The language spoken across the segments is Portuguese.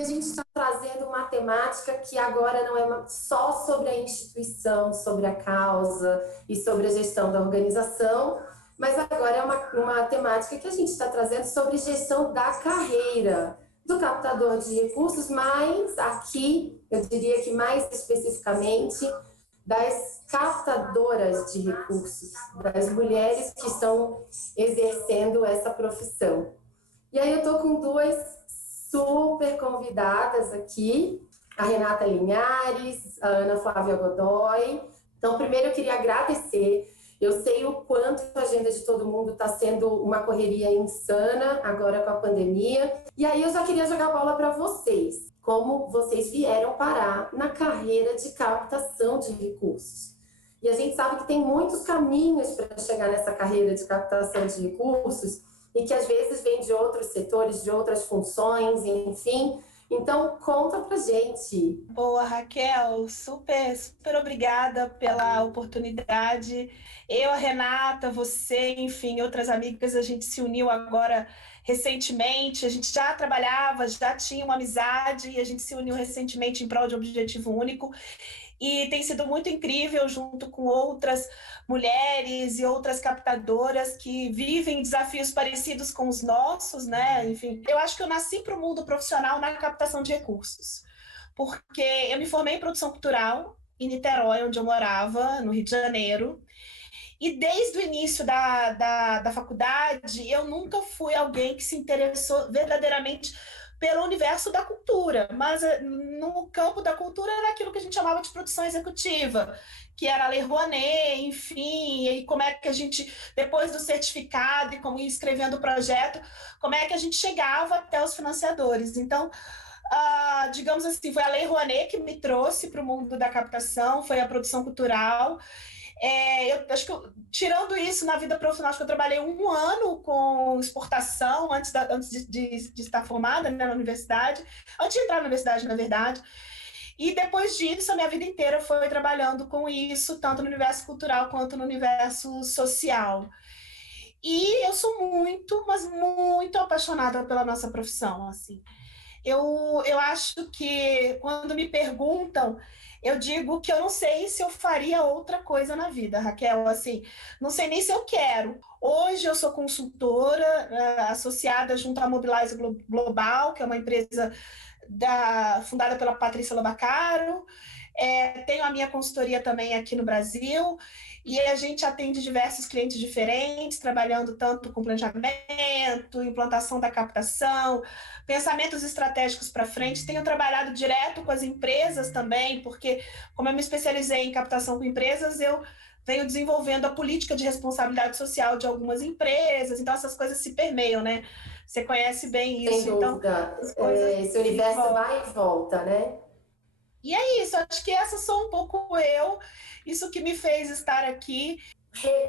E a gente está trazendo uma temática que agora não é só sobre a instituição, sobre a causa e sobre a gestão da organização, mas agora é uma temática que a gente está trazendo sobre gestão da carreira do captador de recursos, mas aqui, eu diria que mais especificamente, das captadoras de recursos, das mulheres que estão exercendo essa profissão. E aí eu estou com duas super convidadas aqui, a Renata Linhares, a Ana Flávia Godoy. Então, primeiro eu queria agradecer. Eu sei o quanto a agenda de todo mundo está sendo uma correria insana agora com a pandemia. E aí eu já queria jogar a bola para vocês. Como vocês vieram parar na carreira de captação de recursos. E a gente sabe que tem muitos caminhos para chegar nessa carreira de captação de recursos e que às vezes vem de outros setores, de outras funções, enfim. Então, conta pra gente. Boa, Raquel, super obrigada pela oportunidade. Eu, a Renata, você, enfim, outras amigas, a gente se uniu agora recentemente, a gente já trabalhava, já tinha uma amizade e a gente se uniu recentemente em prol de um objetivo único. E tem sido muito incrível, junto com outras mulheres e outras captadoras que vivem desafios parecidos com os nossos, né? Enfim, eu acho que eu nasci para o mundo profissional na captação de recursos, porque eu me formei em produção cultural em Niterói, onde eu morava, no Rio de Janeiro, e desde o início da faculdade, eu nunca fui alguém que se interessou verdadeiramente pelo universo da cultura, mas no campo da cultura era aquilo que a gente chamava de produção executiva, que era a Lei Rouanet, enfim, e como é que a gente, depois do certificado e como ia escrevendo o projeto, como é que a gente chegava até os financiadores. Então, digamos assim, foi a Lei Rouanet que me trouxe para o mundo da captação, foi a produção cultural. Eu acho que, tirando isso, na vida profissional, acho que eu trabalhei 1 ano com exportação antes de estar formada, né, na universidade, antes de entrar na universidade, na verdade. E depois disso, a minha vida inteira foi trabalhando com isso, tanto no universo cultural quanto no universo social. E eu sou muito, mas muito apaixonada pela nossa profissão, assim. Eu acho que quando me perguntam, eu digo que eu não sei se eu faria outra coisa na vida, Raquel, assim, não sei nem se eu quero. Hoje eu sou consultora, associada junto à Mobilize Global, que é uma empresa fundada pela Patrícia Lobacaro. Tenho a minha consultoria também aqui no Brasil, e a gente atende diversos clientes diferentes, trabalhando tanto com planejamento, implantação da captação, pensamentos estratégicos para frente. Tenho trabalhado direto com as empresas também, porque como eu me especializei em captação com empresas, eu venho desenvolvendo a política de responsabilidade social de algumas empresas, então essas coisas se permeiam, né? Você conhece bem isso. Sem dúvida. Então, esse universo vai e volta, né? E é isso, acho que essa sou um pouco eu, isso que me fez estar aqui.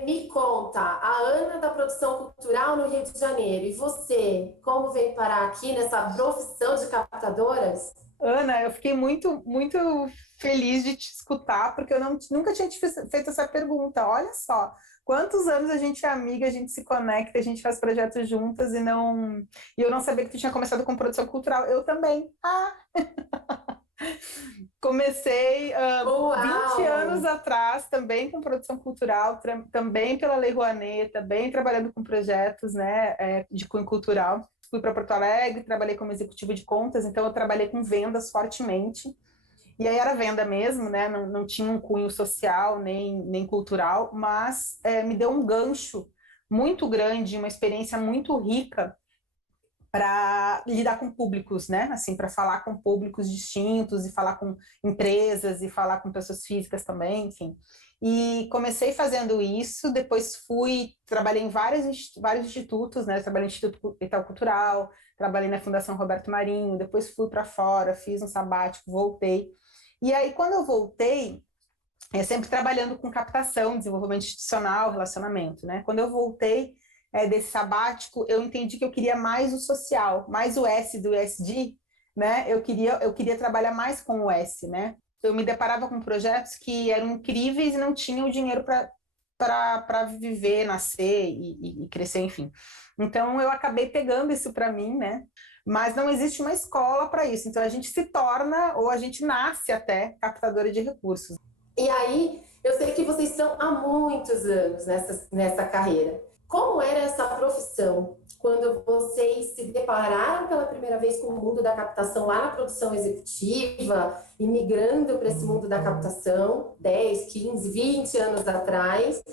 Me conta, a Ana da produção cultural no Rio de Janeiro, e você, como veio parar aqui nessa profissão de captadoras? Ana, eu fiquei muito, muito feliz de te escutar, porque eu nunca tinha te feito essa pergunta. Olha só, quantos anos a gente é amiga, a gente se conecta, a gente faz projetos juntas e eu não sabia que tu tinha começado com produção cultural. Eu também. Comecei 20 anos atrás, também com produção cultural, também pela Lei Rouanet, também trabalhando com projetos, né, de cunho cultural. Fui para Porto Alegre, trabalhei como executivo de contas, então eu trabalhei com vendas fortemente. E aí era venda mesmo, né, não tinha um cunho social nem cultural, mas me deu um gancho muito grande, uma experiência muito rica para lidar com públicos, né? Assim, para falar com públicos distintos e falar com empresas e falar com pessoas físicas também, enfim. E comecei fazendo isso, depois trabalhei em vários institutos, né? Trabalhei no Instituto Itaú Cultural, trabalhei na Fundação Roberto Marinho, depois fui para fora, fiz um sabático, voltei. E aí, quando eu voltei, sempre trabalhando com captação, desenvolvimento institucional, relacionamento, né? Quando eu voltei desse sabático, eu entendi que eu queria mais o social, mais o S do ESG, né? Eu queria trabalhar mais com o S, né? Eu me deparava com projetos que eram incríveis e não tinham dinheiro para viver, nascer e crescer, enfim. Então, eu acabei pegando isso para mim, né? mas não existe uma escola para isso. Então, a gente se torna, ou a gente nasce até, captadora de recursos. E aí, eu sei que vocês estão há muitos anos nessa carreira. Como era essa profissão quando vocês se depararam pela primeira vez com o mundo da captação lá na produção executiva e migrando para esse mundo da captação 10, 15, 20 anos atrás?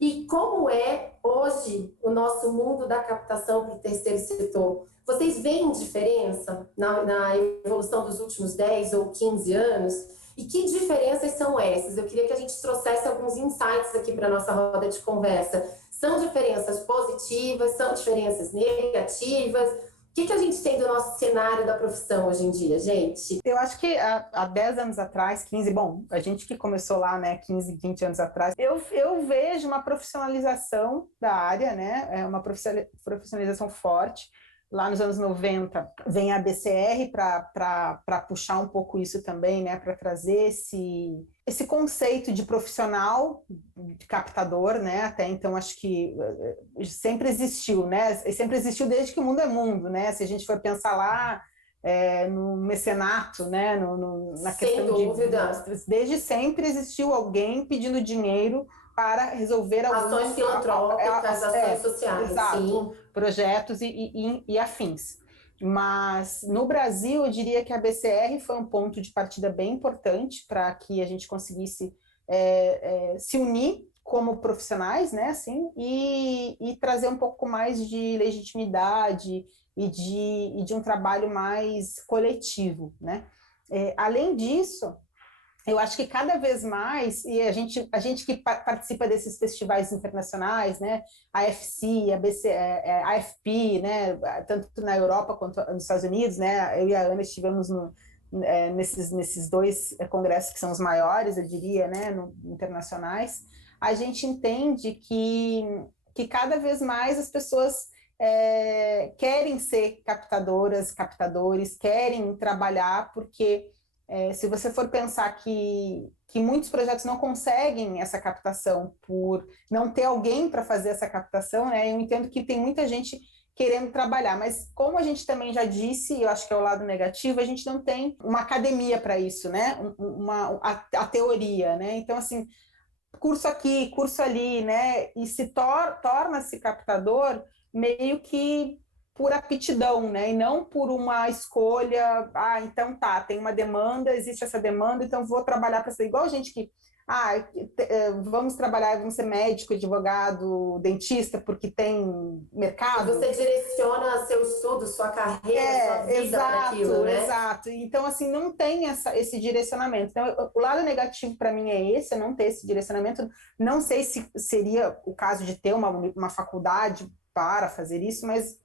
E como é hoje o nosso mundo da captação para o terceiro setor? Vocês veem diferença na evolução dos últimos 10 ou 15 anos? E que diferenças são essas? Eu queria que a gente trouxesse alguns insights aqui para a nossa roda de conversa. São diferenças positivas? São diferenças negativas? O que a gente tem do nosso cenário da profissão hoje em dia, gente? Eu acho que há 10 anos atrás, 15, bom, a gente que começou lá, né, 15, 20 anos atrás, eu vejo uma profissionalização da área, né, uma profissionalização forte. Lá nos anos 90 vem a BCR para puxar um pouco isso também, né, para trazer esse conceito de profissional, de captador, né, até então acho que sempre existiu, né, sempre existiu desde que o mundo é mundo, né, se a gente for pensar lá no mecenato, né, na questão sem dúvida. Desde sempre existiu alguém pedindo dinheiro para resolver ações filantrópicas, ações sociais, exato, sim. Projetos e afins. Mas no Brasil, eu diria que a BCR foi um ponto de partida bem importante para que a gente conseguisse se unir como profissionais, né, assim, e trazer um pouco mais de legitimidade e de um trabalho mais coletivo, né? Além disso, eu acho que cada vez mais, e a gente que participa desses festivais internacionais, né, a AFC, a AFP, né, tanto na Europa quanto nos Estados Unidos, né, eu e a Ana estivemos nesses dois congressos que são os maiores, eu diria, né, internacionais, a gente entende que cada vez mais as pessoas querem ser captadoras, captadores, querem trabalhar, porque se você for pensar que muitos projetos não conseguem essa captação por não ter alguém para fazer essa captação, né? Eu entendo que tem muita gente querendo trabalhar, mas como a gente também já disse, eu acho que é o lado negativo, a gente não tem uma academia para isso, né? A teoria, né? Então, assim, curso aqui, curso ali, né? E se torna-se captador meio que por aptidão, né? E não por uma escolha, então tá, tem uma demanda, existe essa demanda, então vou trabalhar para ser igual gente que, vamos trabalhar, vamos ser médico, advogado, dentista, porque tem mercado. Você direciona seu estudo, sua carreira, sua vida para aquilo, né? Exato. Então, assim, não tem esse direcionamento. Então, o lado negativo para mim é esse, não ter esse direcionamento. Não sei se seria o caso de ter uma faculdade para fazer isso, mas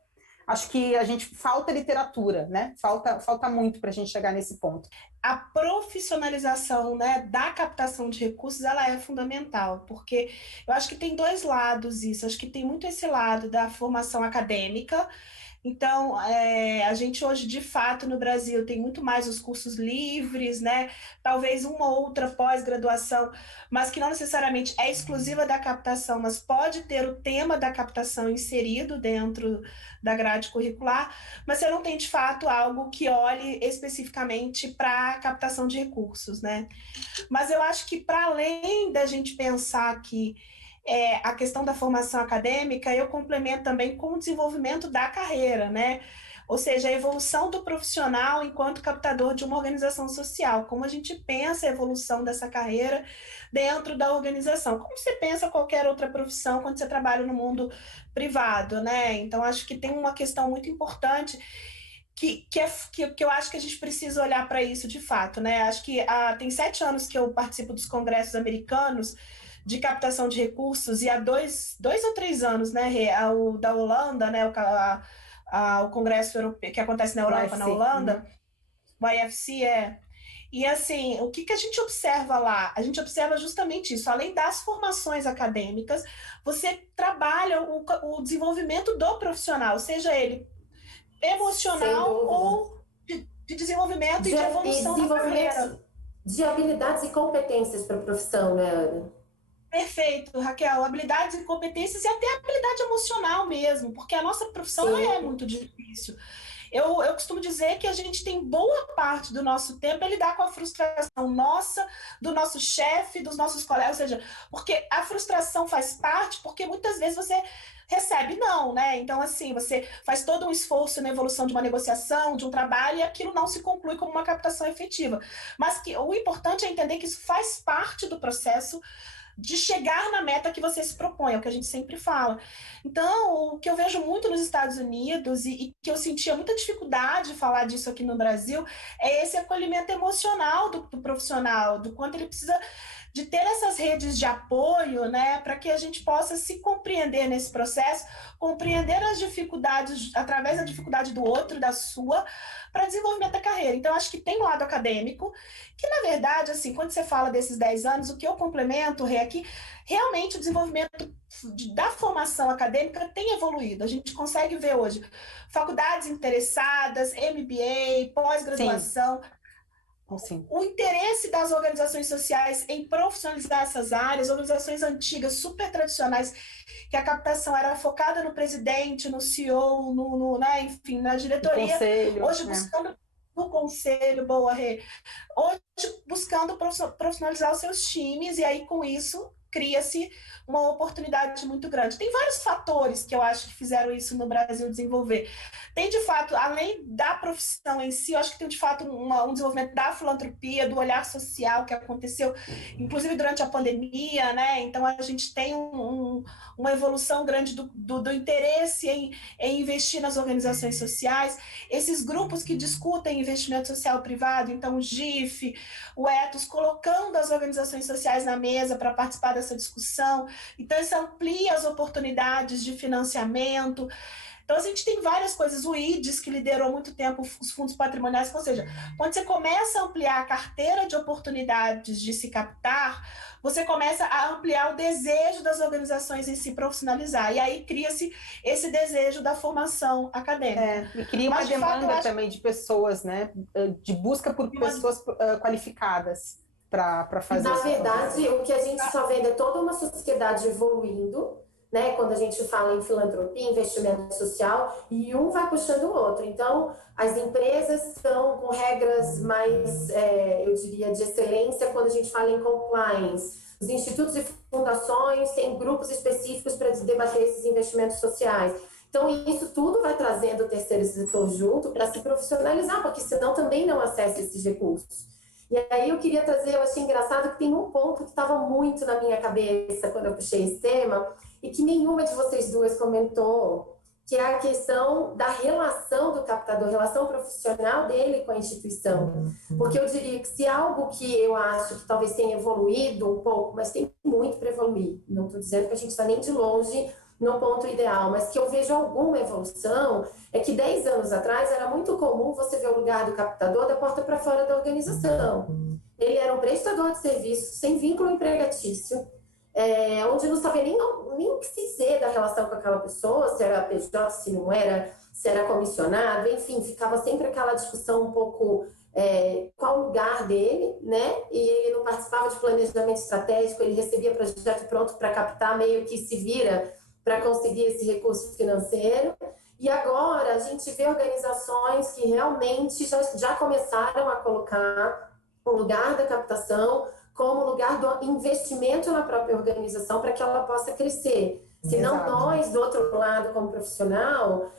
acho que falta literatura, né? Falta muito para a gente chegar nesse ponto. A profissionalização, né, da captação de recursos, ela é fundamental, porque eu acho que tem dois lados isso. Acho que tem muito esse lado da formação acadêmica. Então, a gente hoje, de fato, no Brasil, tem muito mais os cursos livres, né? Talvez uma ou outra pós-graduação, mas que não necessariamente é exclusiva da captação, mas pode ter o tema da captação inserido dentro da grade curricular, mas você não tem, de fato, algo que olhe especificamente para a captação de recursos, né? Mas eu acho que, para além da gente pensar que a questão da formação acadêmica, eu complemento também com o desenvolvimento da carreira, né? Ou seja, a evolução do profissional enquanto captador de uma organização social, como a gente pensa a evolução dessa carreira dentro da organização, como você pensa qualquer outra profissão quando você trabalha no mundo privado, né? Então, acho que tem uma questão muito importante que eu acho que a gente precisa olhar para isso de fato, né? Acho que tem 7 anos que eu participo dos congressos americanos de captação de recursos, e há 2 ou 3 anos, né, o da Holanda, né, o Congresso Europeu, que acontece na Europa, na Holanda, o IFC E, assim, o que a gente observa lá? A gente observa justamente isso. Além das formações acadêmicas, você trabalha o desenvolvimento do profissional, seja ele emocional ou de desenvolvimento e de evolução da carreira. De habilidades e competências para a profissão, né, Ana? Perfeito, Raquel. Habilidades e competências e até habilidade emocional mesmo, porque a nossa profissão é muito difícil. Eu costumo dizer que a gente tem boa parte do nosso tempo a lidar com a frustração nossa, do nosso chefe, dos nossos colegas, ou seja, porque a frustração faz parte, porque muitas vezes você recebe não, né? Então, assim, você faz todo um esforço na evolução de uma negociação, de um trabalho, e aquilo não se conclui como uma captação efetiva. Mas que o importante é entender que isso faz parte do processo de chegar na meta que você se propõe, é o que a gente sempre fala. Então, o que eu vejo muito nos Estados Unidos e que eu sentia muita dificuldade de falar disso aqui no Brasil é esse acolhimento emocional do profissional, do quanto ele precisa de ter essas redes de apoio, né, para que a gente possa se compreender nesse processo, compreender as dificuldades através da dificuldade do outro, da sua, para desenvolvimento da carreira. Então, acho que tem um lado acadêmico, que na verdade, assim, quando você fala desses 10 anos, o que eu complemento, Rê, aqui, realmente o desenvolvimento da formação acadêmica tem evoluído. A gente consegue ver hoje faculdades interessadas, MBA, pós-graduação. Sim. O interesse das organizações sociais em profissionalizar essas áreas, organizações antigas, super tradicionais, que a captação era focada no presidente, no CEO, né, enfim, na diretoria, conselho, hoje buscando no conselho, boa, Rê, hoje buscando profissionalizar os seus times, e aí com isso cria-se uma oportunidade muito grande. Tem vários fatores que eu acho que fizeram isso no Brasil desenvolver. Tem, de fato, além da profissão em si, eu acho que tem, de fato, um desenvolvimento da filantropia, do olhar social que aconteceu, inclusive durante a pandemia, né? Então, a gente tem uma evolução grande do interesse em investir nas organizações sociais. Esses grupos que discutem investimento social privado, então o GIF, o Ethos, colocando as organizações sociais na mesa para participar dessa discussão. Então, isso amplia as oportunidades de financiamento. Então, a gente tem várias coisas. O IDES, que liderou muito tempo os fundos patrimoniais, ou seja, quando você começa a ampliar a carteira de oportunidades de se captar, você começa a ampliar o desejo das organizações em se profissionalizar. E aí cria-se esse desejo da formação acadêmica. E cria uma demanda também de pessoas, né? De busca por pessoas qualificadas para fazer isso. Na verdade, o que a gente só vê é toda uma sociedade evoluindo, né? Quando a gente fala em filantropia, investimento social, e um vai puxando o outro. Então, as empresas estão com regras mais, eu diria, de excelência quando a gente fala em compliance. Os institutos e fundações têm grupos específicos para debater esses investimentos sociais. Então, isso tudo vai trazendo o terceiro setor junto para se profissionalizar, porque senão também não acessa esses recursos. E aí eu queria trazer, eu achei engraçado que tem um ponto que estava muito na minha cabeça quando eu puxei esse tema, e que nenhuma de vocês duas comentou, que é a questão da relação do captador, relação profissional dele com a instituição. Porque eu diria que se algo que eu acho que talvez tenha evoluído um pouco, mas tem muito para evoluir, não estou dizendo que a gente está nem de longe no ponto ideal, mas que eu vejo alguma evolução, é que 10 anos atrás era muito comum você ver o lugar do captador da porta para fora da organização. Ele era um prestador de serviço sem vínculo empregatício, onde não sabia nem o que se dizer da relação com aquela pessoa, se era PJ, se não era, se era comissionado, enfim, ficava sempre aquela discussão um pouco qual o lugar dele, né? E ele não participava de planejamento estratégico, ele recebia projeto pronto para captar, meio que se vira para conseguir esse recurso financeiro. E agora a gente vê organizações que realmente já começaram a colocar o lugar da captação como lugar do investimento na própria organização para que ela possa crescer. Senão Exato. Nós, do outro lado, como profissional,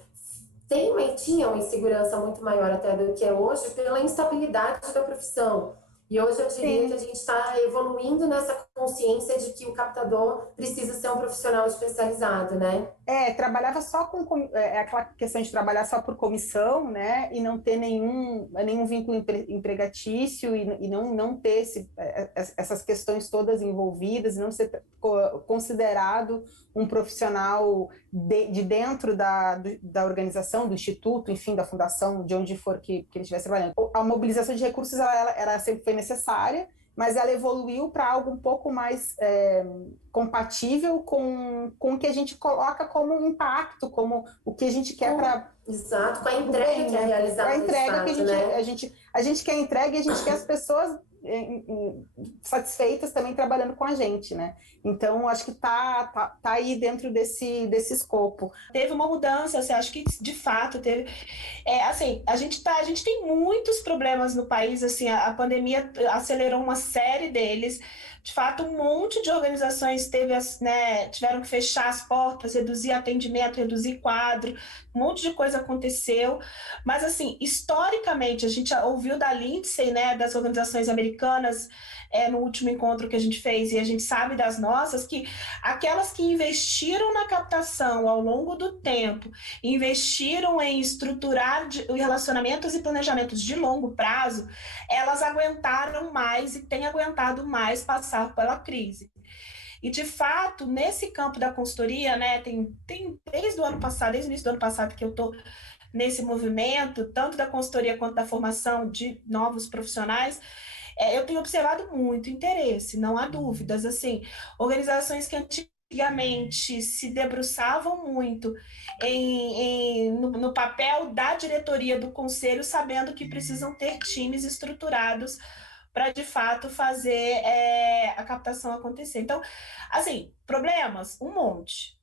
tinha uma insegurança muito maior até do que é hoje pela instabilidade da profissão. E hoje eu diria que a gente está evoluindo nessa consciência de que o captador precisa ser um profissional especializado, né? Trabalhava só com aquela questão de trabalhar só por comissão, né? E não ter nenhum vínculo empregatício e não ter essas questões todas envolvidas, não ser considerado um profissional de dentro da organização, do instituto, enfim, da fundação, de onde for que ele estivesse trabalhando. A mobilização de recursos ela sempre foi necessária, mas ela evoluiu para algo um pouco mais compatível com o que a gente coloca como impacto, como o que a gente quer para... Exato, com a entrega que é realizada. Com a entrega que a gente quer entrega e a gente quer as pessoas satisfeitas também trabalhando com a gente, né? Então, acho que tá aí dentro desse escopo. Teve uma mudança, assim, acho que de fato teve. Assim, a gente tem muitos problemas no país, assim, a pandemia acelerou uma série deles. De fato, um monte de organizações tiveram que fechar as portas, reduzir atendimento, reduzir quadro, um monte de coisa aconteceu. Mas, assim, historicamente, a gente ouviu da Lindsay, né, das organizações americanas, no último encontro que a gente fez, e a gente sabe das nossas, que aquelas que investiram na captação ao longo do tempo, investiram em estruturar relacionamentos e planejamentos de longo prazo, elas aguentaram mais e têm aguentado mais passar pela crise. E, de fato, nesse campo da consultoria, né, tem desde o início do ano passado que eu estou nesse movimento, tanto da consultoria quanto da formação de novos profissionais, eu tenho observado muito interesse, não há dúvidas. Assim, organizações que antigamente se debruçavam muito no papel da diretoria do conselho, sabendo que precisam ter times estruturados para, de fato, fazer a captação acontecer. Então, assim, problemas, um monte.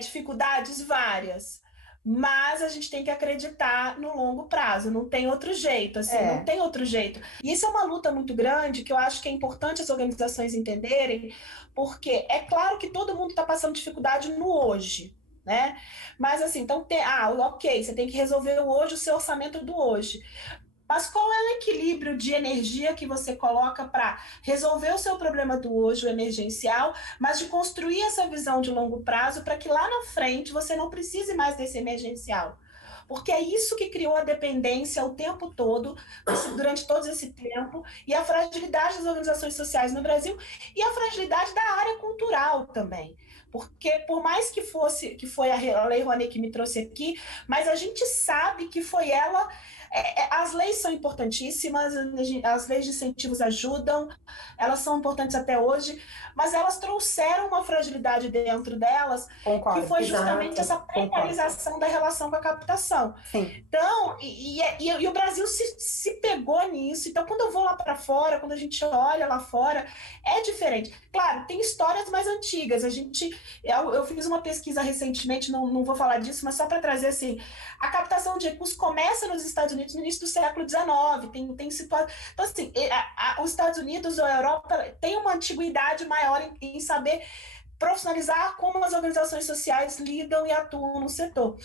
Dificuldades, várias. Mas a gente tem que acreditar no longo prazo, não tem outro jeito, assim, não tem outro jeito. E isso é uma luta muito grande, que eu acho que é importante as organizações entenderem, porque é claro que todo mundo está passando dificuldade no hoje, né? Mas assim, então, ok, você tem que resolver o hoje, o seu orçamento do hoje. Mas qual é o equilíbrio de energia que você coloca para resolver o seu problema do hoje, o emergencial, mas de construir essa visão de longo prazo para que lá na frente você não precise mais desse emergencial? Porque é isso que criou a dependência o tempo todo, durante todo esse tempo, e a fragilidade das organizações sociais no Brasil e a fragilidade da área cultural também. Porque por mais que foi a Lei Rouanet que me trouxe aqui, mas a gente sabe que foi ela. As leis são importantíssimas, as leis de incentivos ajudam, elas são importantes até hoje, mas elas trouxeram uma fragilidade dentro delas, que foi justamente essa precarização da relação com a captação. Sim. Então, e o Brasil se pegou nisso. Então, quando eu vou lá para fora, quando a gente olha lá fora, é diferente. Claro, tem histórias mais antigas. Eu fiz uma pesquisa recentemente, não vou falar disso, mas só para trazer assim, a captação de recursos começa nos Estados Unidos no início do século XIX, tem situação. Então, assim, os Estados Unidos ou a Europa tem uma antiguidade maior em saber profissionalizar como as organizações sociais lidam e atuam no setor.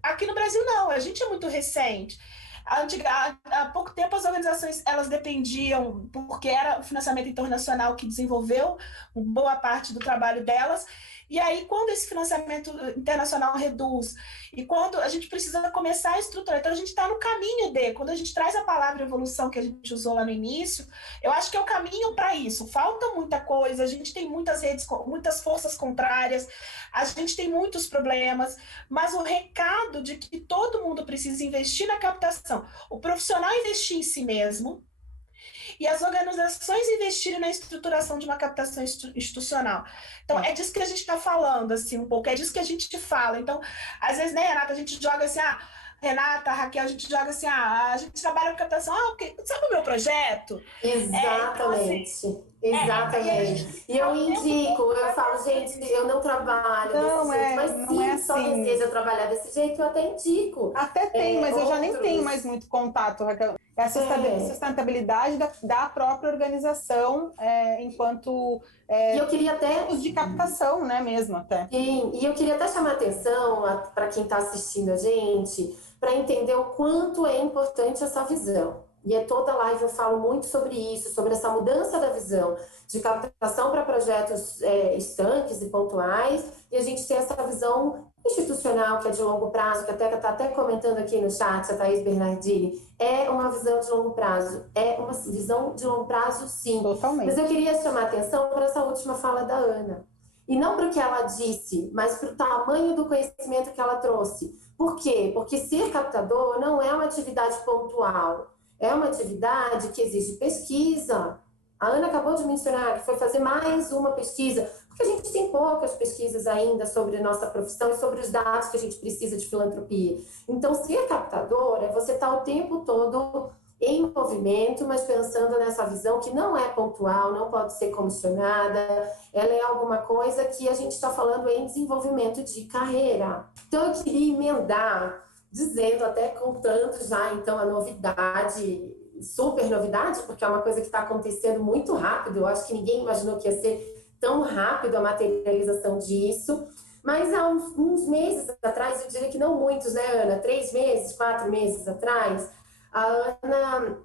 Aqui no Brasil, não, a gente é muito recente. Há pouco tempo as organizações elas dependiam, porque era o financiamento internacional que desenvolveu boa parte do trabalho delas, e aí quando esse financiamento internacional reduz, e quando a gente precisa começar a estruturar, então a gente está no caminho quando a gente traz a palavra evolução que a gente usou lá no início, eu acho que é o caminho para isso. Falta muita coisa, a gente tem muitas redes, muitas forças contrárias, a gente tem muitos problemas, mas o recado de que todo mundo precisa investir na captação, o profissional investir em si mesmo, e as organizações investirem na estruturação de uma captação institucional. Então, é disso que a gente está falando, assim, um pouco, é disso que a gente fala. Então, às vezes, né, Renata, a gente joga assim, Renata, Raquel, a gente joga assim, a gente trabalha com captação, ok, sabe o meu projeto? Exatamente. Exatamente. E eu indico, eu falo, gente, eu não trabalho desse jeito, mas se só deseja trabalhar desse jeito, eu até indico. Até tem, mas eu já nem tenho mais muito contato, Raquel. É a sustentabilidade da própria organização, enquanto e eu queria até de captação, né, mesmo até. Sim, e eu queria até chamar a atenção para quem está assistindo a gente, para entender o quanto é importante essa visão. E toda live eu falo muito sobre isso, sobre essa mudança da visão de captação para projetos estanques e pontuais, e a gente tem essa visão institucional, que é de longo prazo, que até está até comentando aqui no chat, a Thaís Bernardini, é uma visão de longo prazo. É uma visão de longo prazo, sim. Totalmente. Mas eu queria chamar a atenção para essa última fala da Ana. E não para o que ela disse, mas para o tamanho do conhecimento que ela trouxe. Por quê? Porque ser captador não é uma atividade pontual. É uma atividade que exige pesquisa. A Ana acabou de mencionar que foi fazer mais uma pesquisa, porque a gente tem poucas pesquisas ainda sobre a nossa profissão e sobre os dados que a gente precisa de filantropia. Então, ser captador é você estar o tempo todo em movimento, mas pensando nessa visão que não é pontual, não pode ser comissionada, ela é alguma coisa que a gente está falando em desenvolvimento de carreira. Então, eu queria emendar, dizendo, até contando já, então, a novidade, super novidade, porque é uma coisa que está acontecendo muito rápido, eu acho que ninguém imaginou que ia ser tão rápido a materialização disso, mas há uns meses atrás, eu diria que não muitos, né, Ana? 3 meses, 4 meses atrás, a Ana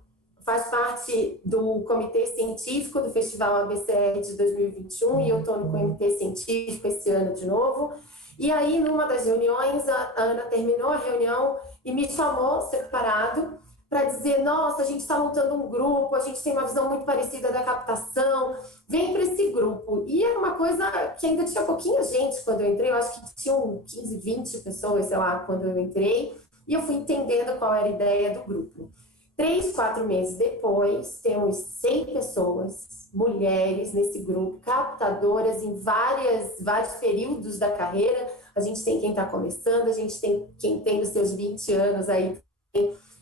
faz parte do comitê científico do Festival ABCR de 2021 e eu estou no comitê científico esse ano de novo. E aí, numa das reuniões, a Ana terminou a reunião e me chamou separado para dizer, nossa, a gente está montando um grupo, a gente tem uma visão muito parecida da captação, vem para esse grupo. E era uma coisa que ainda tinha pouquinha gente quando eu entrei, eu acho que tinham 15, 20 pessoas, sei lá, quando eu entrei, e eu fui entendendo qual era a ideia do grupo. 3, 4 meses depois, temos 100 pessoas, mulheres nesse grupo, captadoras em vários períodos da carreira. A gente tem quem está começando, a gente tem quem tem os seus 20 anos aí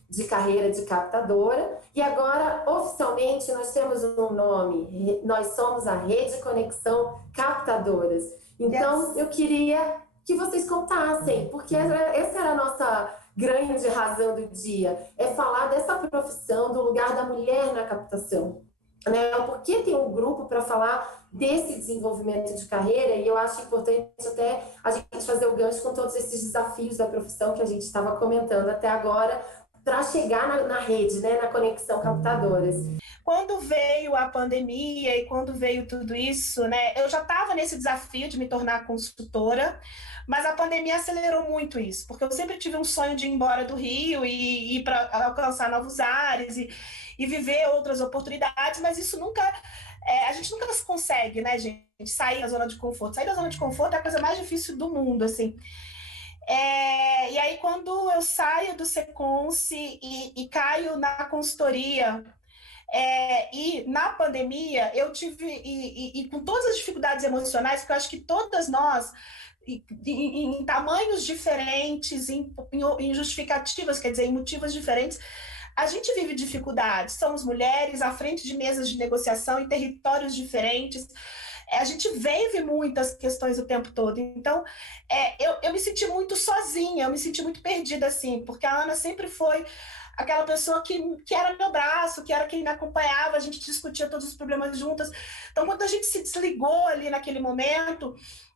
de carreira de captadora. E agora, oficialmente, nós temos um nome. Nós somos a Rede Conexão Captadoras. Então, eu queria que vocês contassem, porque essa era a nossa grande razão do dia, é falar dessa profissão, do lugar da mulher na captação. Né? Porque tem um grupo para falar desse desenvolvimento de carreira, e eu acho importante até a gente fazer o gancho com todos esses desafios da profissão que a gente estava comentando até agora, para chegar na rede, né, na conexão captadoras. Quando veio a pandemia e quando veio tudo isso, né, eu já estava nesse desafio de me tornar consultora, mas a pandemia acelerou muito isso, porque eu sempre tive um sonho de ir embora do Rio e ir para alcançar novos ares e viver outras oportunidades, mas isso nunca... a gente nunca consegue, né, gente, sair da zona de conforto. Sair da zona de conforto é a coisa mais difícil do mundo, assim. E aí, quando eu saio do Seconce e caio na consultoria, e na pandemia, eu tive, e com todas as dificuldades emocionais, que eu acho que todas nós, em tamanhos diferentes, em justificativas, quer dizer, em motivos diferentes, a gente vive dificuldades. Somos mulheres à frente de mesas de negociação em territórios diferentes. A gente vive muitas questões o tempo todo. Então, eu me senti muito sozinha, eu me senti muito perdida, assim, porque a Ana sempre foi aquela pessoa que era meu braço, que era quem me acompanhava, a gente discutia todos os problemas juntas. Então, quando a gente se desligou ali naquele momento,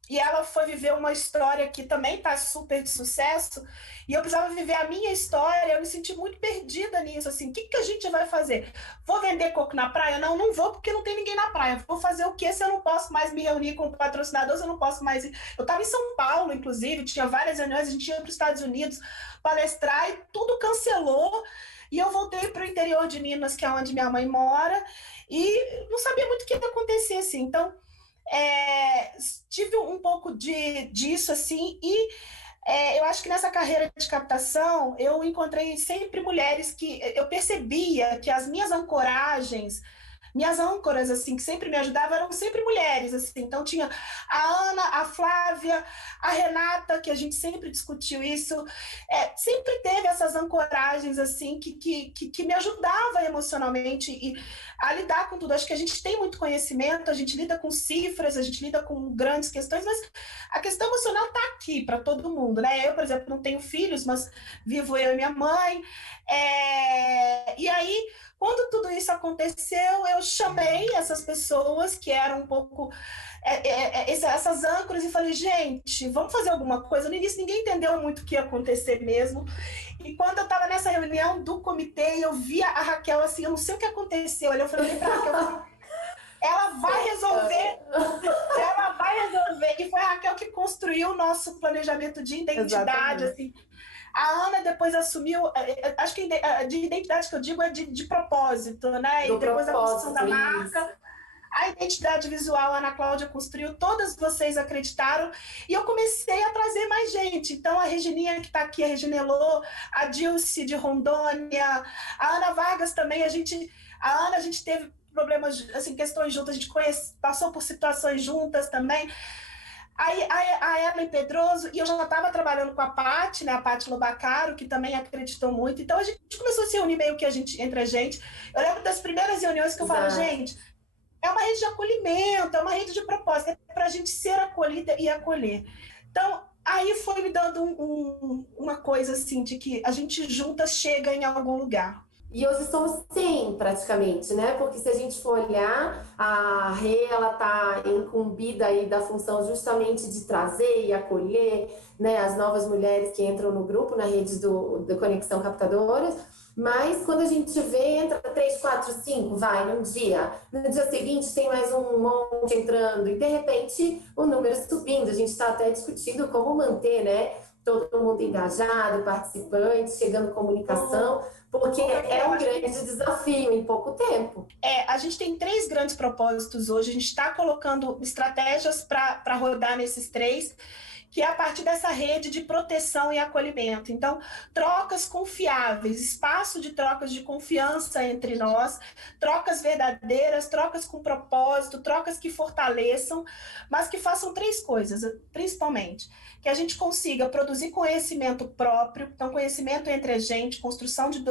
e ela foi viver uma história que também está super de sucesso, e eu precisava viver a minha história, eu me senti muito perdida nisso, assim, o que a gente vai fazer? Vou vender coco na praia? Não, não vou, porque não tem ninguém na praia. Vou fazer o quê se eu não posso mais me reunir com patrocinadores, eu não posso mais ir. Eu estava em São Paulo, inclusive, tinha várias reuniões, a gente ia para os Estados Unidos palestrar e tudo cancelou, e eu voltei para o interior de Minas, que é onde minha mãe mora, e não sabia muito o que ia acontecer, assim, então... tive um pouco disso, assim, e eu acho que nessa carreira de captação eu encontrei sempre mulheres que eu percebia que as minhas ancoragens, minhas âncoras, assim, que sempre me ajudavam, eram sempre mulheres, assim. Então, tinha a Ana, a Flávia, a Renata, que a gente sempre discutiu isso. Sempre teve essas ancoragens, assim, que me ajudavam emocionalmente a lidar com tudo. Acho que a gente tem muito conhecimento, a gente lida com cifras, a gente lida com grandes questões, mas a questão emocional está aqui para todo mundo, né? Eu, por exemplo, não tenho filhos, mas vivo eu e minha mãe. E aí... Quando tudo isso aconteceu, eu chamei essas pessoas que eram um pouco essas âncoras e falei, gente, vamos fazer alguma coisa. No início ninguém entendeu muito o que ia acontecer mesmo. E quando eu estava nessa reunião do comitê, eu via a Raquel assim, eu não sei o que aconteceu. Eu falei para a Raquel, ela vai resolver. E foi a Raquel que construiu o nosso planejamento de identidade, assim. A Ana depois assumiu, acho que de identidade que eu digo é de propósito, né? E depois a construção da marca, a identidade visual, a Ana Cláudia construiu, todas vocês acreditaram, e eu comecei a trazer mais gente. Então, a Regininha que está aqui, a Regina Elô, a Dilce de Rondônia, a Ana Vargas também, a gente teve problemas, assim, questões juntas, a gente passou por situações juntas também. Aí a Ellen Pedroso, e eu já estava trabalhando com a Paty, né, a Paty Lobacaro, que também acreditou muito. Então a gente começou a se reunir meio que entre a gente. Eu lembro das primeiras reuniões que eu falo, gente, é uma rede de acolhimento, é uma rede de propósito, é para a gente ser acolhida e acolher. Então, aí foi me dando uma coisa assim, de que a gente juntas chega em algum lugar. E hoje somos 100 praticamente, né? Porque se a gente for olhar, a Rê, ela está incumbida aí da função justamente de trazer e acolher, né, as novas mulheres que entram no grupo, na rede do Conexão Captadoras. Mas quando a gente vê, entra 3, 4, 5, vai, num dia. No dia seguinte tem mais um monte entrando. E de repente o número subindo. A gente está até discutindo como manter, né, todo mundo engajado, participante, chegando comunicação, porque é um grande desafio em pouco tempo. A gente tem 3 grandes propósitos hoje. A gente está colocando estratégias para rodar nesses 3, que é a partir dessa rede de proteção e acolhimento. Então, trocas confiáveis, espaço de trocas de confiança entre nós, trocas verdadeiras, trocas com propósito, trocas que fortaleçam, mas que façam 3 coisas, principalmente. Que a gente consiga produzir conhecimento próprio, então conhecimento entre a gente, construção de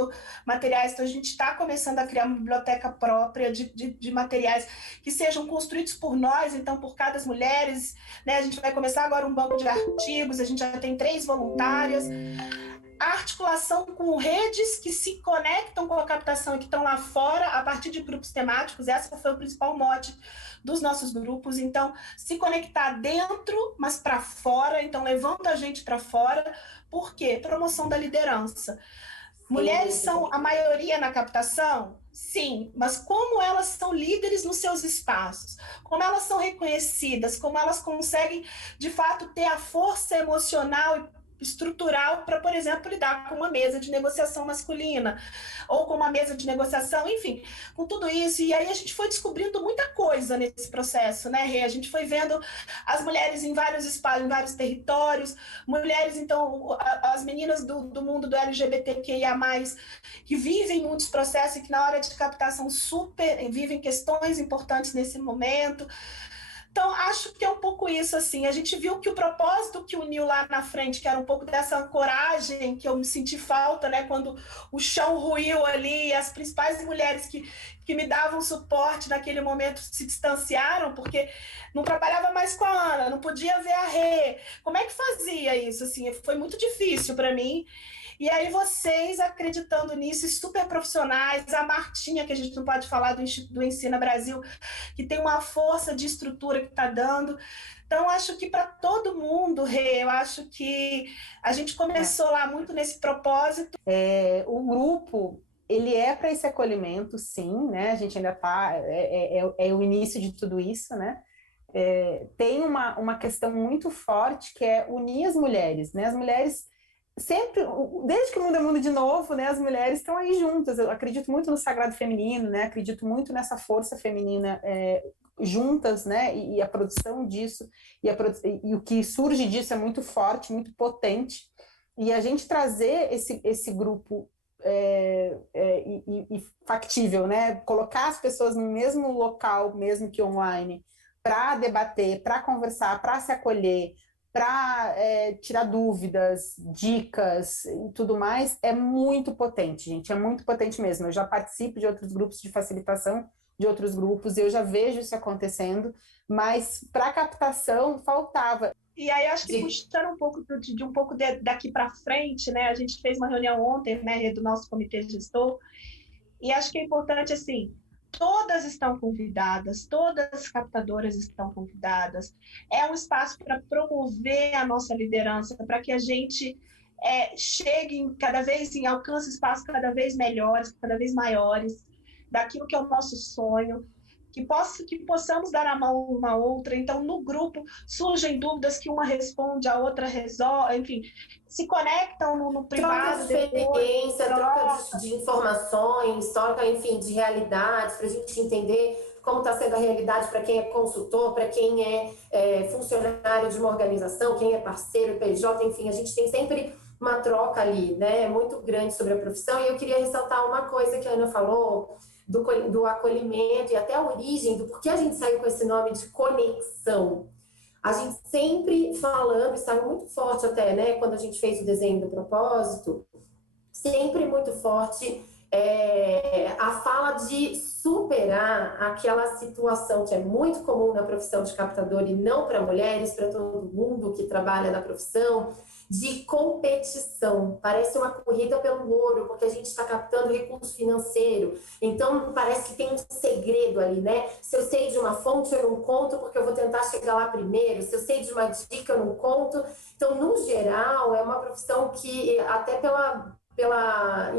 materiais. Então a gente está começando a criar uma biblioteca própria de materiais que sejam construídos por nós, então por cada mulher, né? A gente vai começar agora um banco de artigos, a gente já tem 3 voluntárias. A articulação com redes que se conectam com a captação e que estão lá fora a partir de grupos temáticos. Essa foi o principal mote dos nossos grupos. Então, se conectar dentro, mas para fora. Então, levanta a gente para fora. Por quê? Promoção da liderança. Mulheres são a maioria na captação? Sim, mas como elas são líderes nos seus espaços, como elas são reconhecidas, como elas conseguem, de fato, ter a força emocional e estrutural para, por exemplo, lidar com uma mesa de negociação masculina ou com uma mesa de negociação, enfim, com tudo isso. E aí a gente foi descobrindo muita coisa nesse processo, né, Rê? A gente foi vendo as mulheres em vários espaços, em vários territórios, mulheres, então, as meninas do mundo do LGBTQIA+, que vivem muitos processos e que na hora de captação vivem questões importantes nesse momento. Então, acho que é um pouco isso, assim. A gente viu que o propósito que uniu lá na frente, que era um pouco dessa ancoragem, que eu me senti falta, né? Quando o chão ruiu ali, as principais mulheres que me davam suporte naquele momento se distanciaram, porque não trabalhava mais com a Ana, não podia ver a Rê. Como é que fazia isso? Assim, foi muito difícil para mim. E aí vocês acreditando nisso, super profissionais, a Martinha, que a gente não pode falar do Ensina Brasil, que tem uma força de estrutura que está dando. Então, acho que para todo mundo, Rê, eu acho que a gente começou lá muito nesse propósito. O grupo, ele é para esse acolhimento, sim, né? A gente ainda está, é o início de tudo isso, né? Tem uma questão muito forte que é unir as mulheres, né? As mulheres sempre, desde que o mundo é mundo de novo, né, as mulheres estão aí juntas. Eu acredito muito no sagrado feminino, né, acredito muito nessa força feminina juntas, né, e a produção disso, e o que surge disso é muito forte, muito potente, e a gente trazer esse grupo e factível, né, colocar as pessoas no mesmo local, mesmo que online, para debater, para conversar, para se acolher, para tirar dúvidas, dicas e tudo mais, é muito potente, gente, é muito potente mesmo. Eu já participo de outros grupos de facilitação, de outros grupos, e eu já vejo isso acontecendo, mas para captação faltava. E aí, acho que puxando um pouco de um pouco daqui para frente, né, a gente fez uma reunião ontem, né, do nosso comitê gestor, e acho que é importante, assim, todas estão convidadas, todas as captadoras estão convidadas. É um espaço para promover a nossa liderança, para que a gente chegue cada vez, alcance espaços cada vez melhores, cada vez maiores, daquilo que é o nosso sonho, que possamos dar a mão uma outra. Então, no grupo, surgem dúvidas que uma responde, a outra resolve, enfim, se conectam no privado. Troca de experiência, troca de informações, troca, enfim, de realidades, para a gente entender como está sendo a realidade para quem é consultor, para quem é funcionário de uma organização, quem é parceiro, PJ, enfim, a gente tem sempre uma troca ali, né, muito grande sobre a profissão. E eu queria ressaltar uma coisa que a Ana falou, do acolhimento e até a origem do porquê a gente saiu com esse nome de conexão. A gente sempre falando, estava muito forte até, né, quando a gente fez o desenho do propósito, sempre muito forte a fala de superar aquela situação que é muito comum na profissão de captador e não para mulheres, para todo mundo que trabalha na profissão, de competição. Parece uma corrida pelo ouro, porque a gente está captando recurso financeiro. Então, parece que tem um segredo ali, né? Se eu sei de uma fonte, eu não conto, porque eu vou tentar chegar lá primeiro. Se eu sei de uma dica, eu não conto. Então, no geral, é uma profissão que, até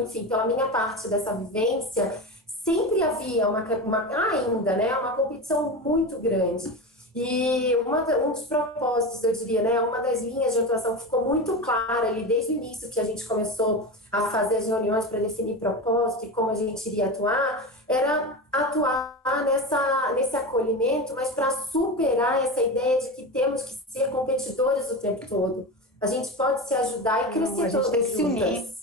enfim, pela minha parte dessa vivência, sempre havia ainda, né, uma competição muito grande. E um dos propósitos, eu diria, né, uma das linhas de atuação que ficou muito clara ali desde o início que a gente começou a fazer as reuniões para definir propósito e como a gente iria atuar, era atuar nesse acolhimento, mas para superar essa ideia de que temos que ser competidores o tempo todo. A gente pode se ajudar e crescer todas juntas. A gente tem que se unir.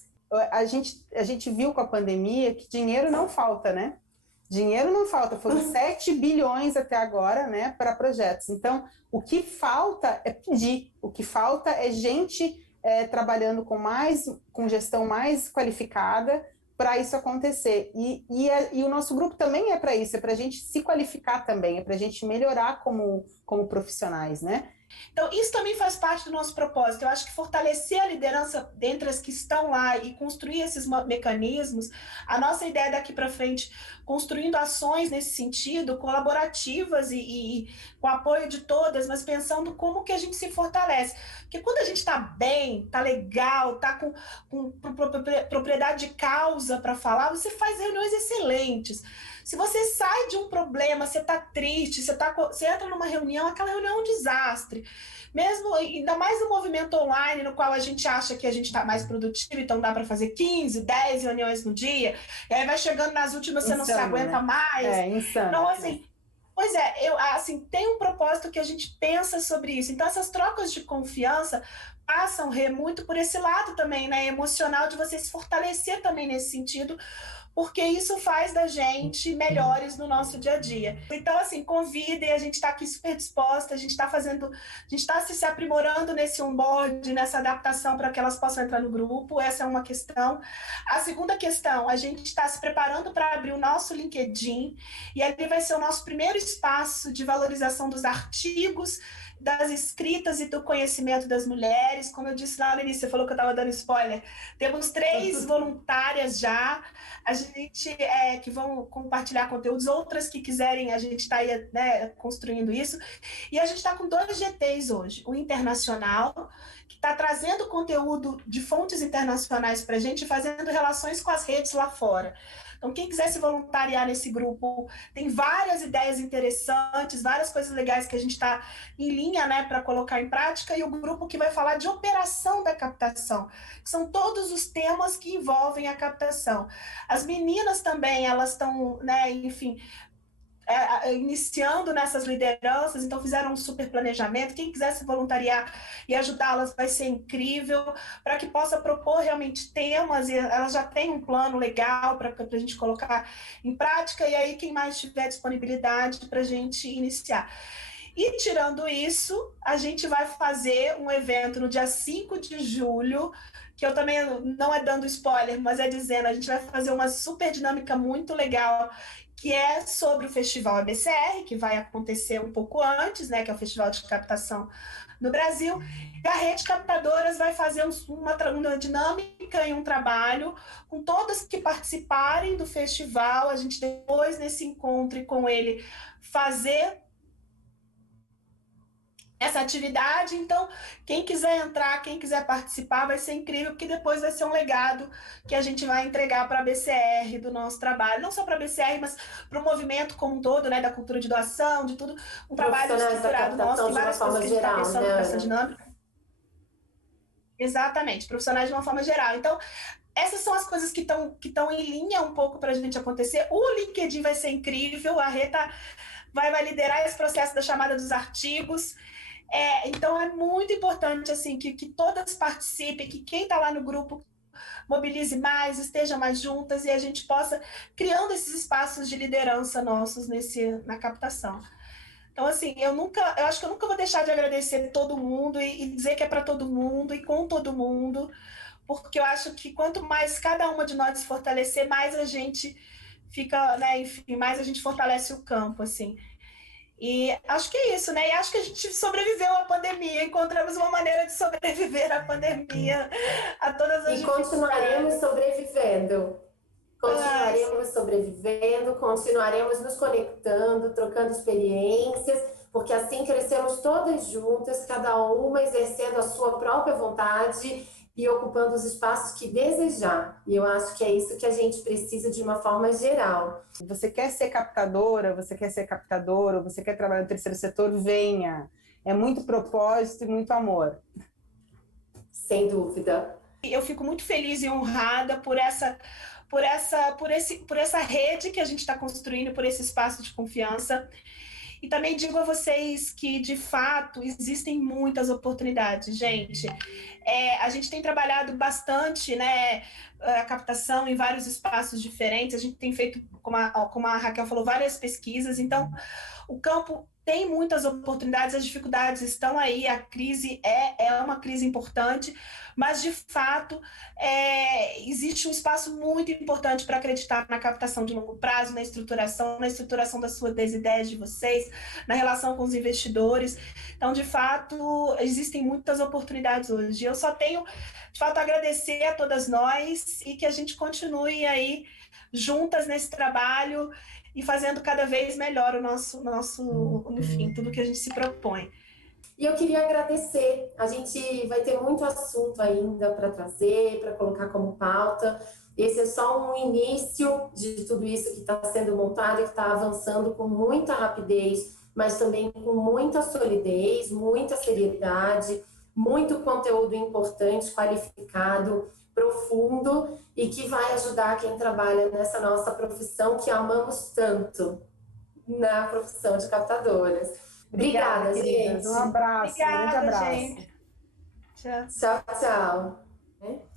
A gente viu com a pandemia que dinheiro não falta, né? Dinheiro não falta, foram 7 bilhões até agora, né, para projetos. Então, o que falta é pedir, o que falta é gente trabalhando com gestão mais qualificada para isso acontecer. E o nosso grupo também é para isso, é para a gente se qualificar também, é para a gente melhorar como profissionais, né? Então, isso também faz parte do nosso propósito. Eu acho que fortalecer a liderança dentre as que estão lá e construir esses mecanismos, a nossa ideia daqui para frente, construindo ações nesse sentido, colaborativas e com apoio de todas, mas pensando como que a gente se fortalece. Porque quando a gente está bem, está legal, está com propriedade de causa para falar, você faz reuniões excelentes. Se você sai de um problema, você está triste, você entra numa reunião, aquela reunião é um desastre. Mesmo, ainda mais no movimento online, no qual a gente acha que a gente está mais produtivo, então dá para fazer 15, 10 reuniões no dia, e aí vai chegando nas últimas, você não se aguenta mais. Insano. Então, assim, pois é, tem um propósito que a gente pensa sobre isso. Então, essas trocas de confiança passam, Rê, muito por esse lado também, né, emocional, de você se fortalecer também nesse sentido, porque isso faz da gente melhores no nosso dia a dia. Então, assim, convidem, a gente está aqui super disposta, a gente está se aprimorando nesse onboard, nessa adaptação para que elas possam entrar no grupo, essa é uma questão. A segunda questão, a gente está se preparando para abrir o nosso LinkedIn, e ali vai ser o nosso primeiro espaço de valorização dos artigos, das escritas e do conhecimento das mulheres. Como eu disse lá no início, você falou que eu estava dando spoiler, temos 3 voluntárias já, a gente que vão compartilhar conteúdos, outras que quiserem, a gente está aí, né, construindo isso, e a gente está com 2 GTs hoje, o internacional, que está trazendo conteúdo de fontes internacionais para a gente, fazendo relações com as redes lá fora. Então, quem quiser se voluntariar nesse grupo, tem várias ideias interessantes, várias coisas legais que a gente está em linha, né, para colocar em prática, e o grupo que vai falar de operação da captação, que são todos os temas que envolvem a captação. As meninas também, elas estão, né, enfim, iniciando nessas lideranças, então fizeram um super planejamento. Quem quiser se voluntariar e ajudá-las vai ser incrível, para que possa propor realmente temas, e elas já têm um plano legal para a gente colocar em prática, e aí quem mais tiver disponibilidade para a gente iniciar. E tirando isso, a gente vai fazer um evento no dia 5 de julho, que eu também, não é dando spoiler, mas é dizendo, a gente vai fazer uma super dinâmica muito legal, que é sobre o Festival ABCR, que vai acontecer um pouco antes, né, que é o Festival de Captação no Brasil. E a Rede Captadoras vai fazer uma dinâmica e um trabalho com todas que participarem do festival. A gente depois, nesse encontro com ele, fazer essa atividade. Então, quem quiser entrar, quem quiser participar, vai ser incrível, porque depois vai ser um legado que a gente vai entregar para a BCR do nosso trabalho, não só para a BCR, mas para o movimento como um todo, né, da cultura de doação, de tudo, um trabalho estruturado nosso, tem várias coisas que a gente está pensando para essa dinâmica. Exatamente, profissionais de uma forma geral. Então, essas são as coisas que estão em linha um pouco para a gente acontecer. O LinkedIn vai ser incrível, a Rita vai liderar esse processo da chamada dos artigos. Então é muito importante assim, que todas participem, que quem está lá no grupo mobilize mais, esteja mais juntas, e a gente possa criando esses espaços de liderança nossos na captação. Então, assim, eu acho que eu nunca vou deixar de agradecer todo mundo e dizer que é para todo mundo e com todo mundo, porque eu acho que quanto mais cada uma de nós se fortalecer, mais a gente fica, né, enfim, mais a gente fortalece o campo, assim. E acho que é isso, né? E acho que a gente sobreviveu à pandemia, encontramos uma maneira de sobreviver à pandemia, a todas as E continuaremos sobrevivendo. Continuaremos sobrevivendo, continuaremos nos conectando, trocando experiências, porque assim crescemos todas juntas, cada uma exercendo a sua própria vontade e ocupando os espaços que desejar. E eu acho que é isso que a gente precisa de uma forma geral. Você quer ser captadora, você quer ser captador, você quer trabalhar no terceiro setor, venha. É muito propósito e muito amor. Sem dúvida. Eu fico muito feliz e honrada por essa rede que a gente está construindo, por esse espaço de confiança. E também digo a vocês que, de fato, existem muitas oportunidades, gente. A gente tem trabalhado bastante, né, a captação em vários espaços diferentes. A gente tem feito, como a Raquel falou, várias pesquisas. Então, o campo tem muitas oportunidades, as dificuldades estão aí, a crise é uma crise importante, mas, de fato, existe um espaço muito importante para acreditar na captação de longo prazo, na estruturação das ideias de vocês, na relação com os investidores. Então, de fato, existem muitas oportunidades hoje. Eu só tenho, de fato, a agradecer a todas nós e que a gente continue aí juntas nesse trabalho e fazendo cada vez melhor o nosso, enfim, tudo que a gente se propõe. E eu queria agradecer. A gente vai ter muito assunto ainda para trazer, para colocar como pauta. Esse é só um início de tudo isso que está sendo montado e que está avançando com muita rapidez, mas também com muita solidez, muita seriedade, muito conteúdo importante, qualificado, profundo e que vai ajudar quem trabalha nessa nossa profissão que amamos tanto, na profissão de captadoras. Obrigada, gente. Um abraço, Obrigada, um grande abraço. Gente. Tchau, tchau.